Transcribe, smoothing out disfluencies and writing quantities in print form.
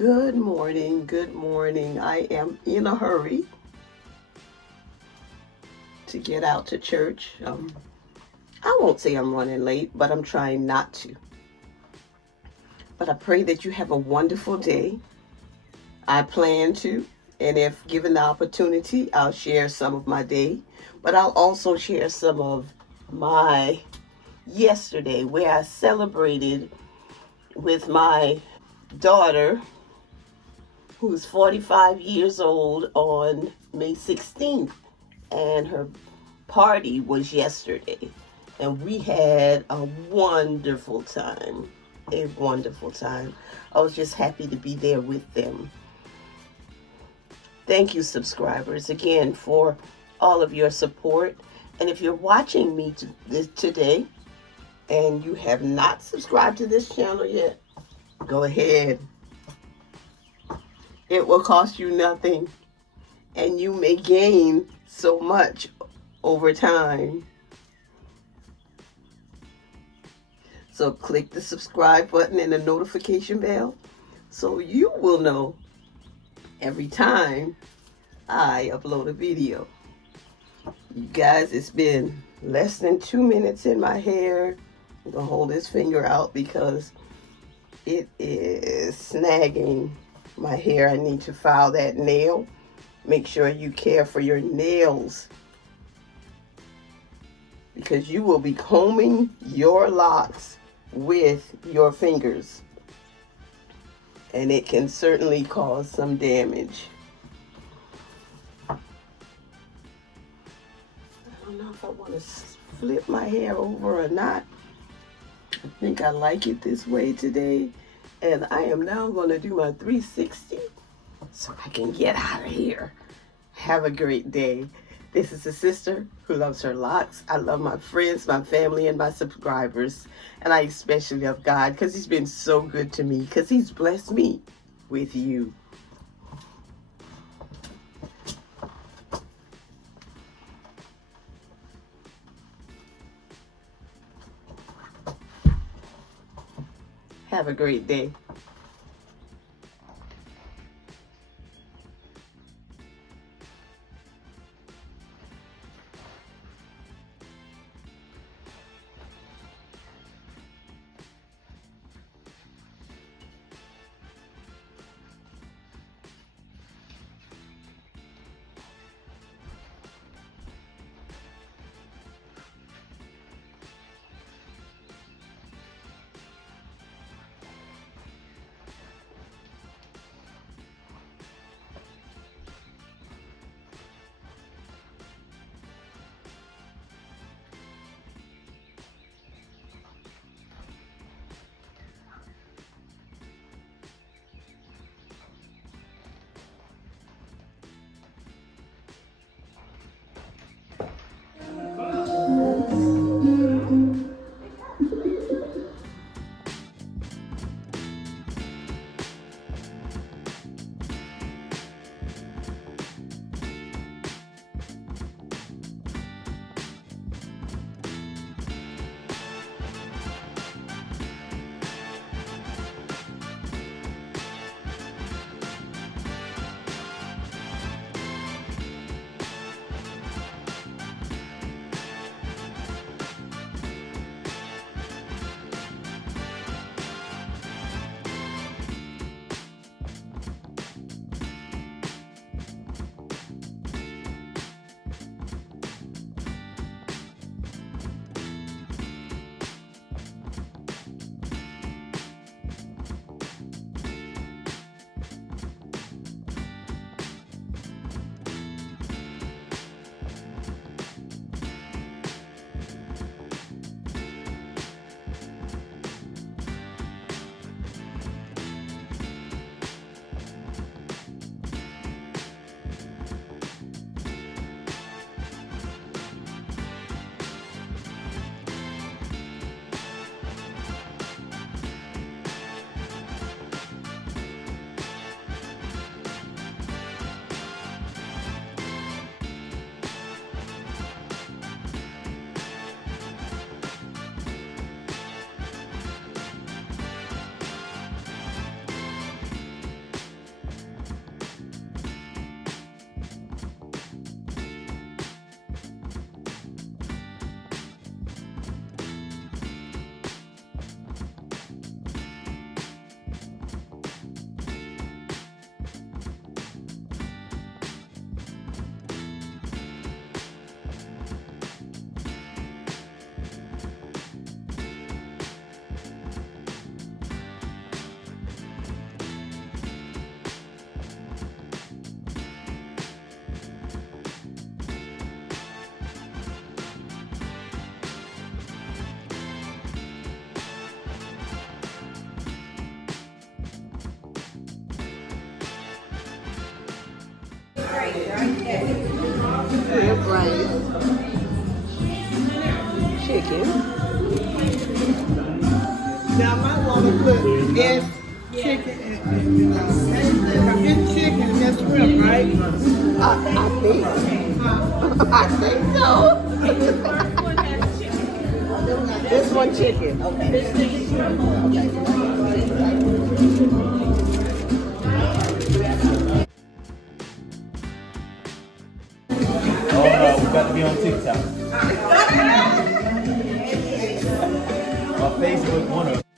Good morning, good morning. I am in a hurry to get out to church. I won't say I'm running late, but I'm trying not to. But I pray that you have a wonderful day. I plan to, and if given the opportunity, I'll share some of my day, but I'll also share some of my yesterday where I celebrated with my daughter who's 45 years old on May 16th, and her party was yesterday, and we had a wonderful time. A wonderful time. I was just happy to be there with them. Thank you, subscribers, again for all of your support. And if you're watching me today and you have not subscribed to this channel yet, go ahead. It will cost you nothing, and you may gain so much over time. So click the subscribe button and the notification bell so you will know every time I upload a video. You guys, it's been less than 2 minutes in my hair. I'm gonna hold this finger out because it is snagging my hair. I need to file that nail. Make sure you care for your nails, because you will be combing your locks with your fingers, and it can certainly cause some damage. I don't know if I want to flip my hair over or not. I think I like it this way today, and I am now going to do my 360 so I can get out of here. Have a great day. This is a sister who loves her locks. I love my friends, my family, and my subscribers. And I especially love God because He's been so good to me, because He's blessed me with you. Have a great day. Shrimp, rice, chicken. Now I might want to put eggs, chicken, and it's chicken and that's shrimp, right? I think. I think so. This one chicken. Okay. Oh no, we got to be on TikTok. On Facebook, one of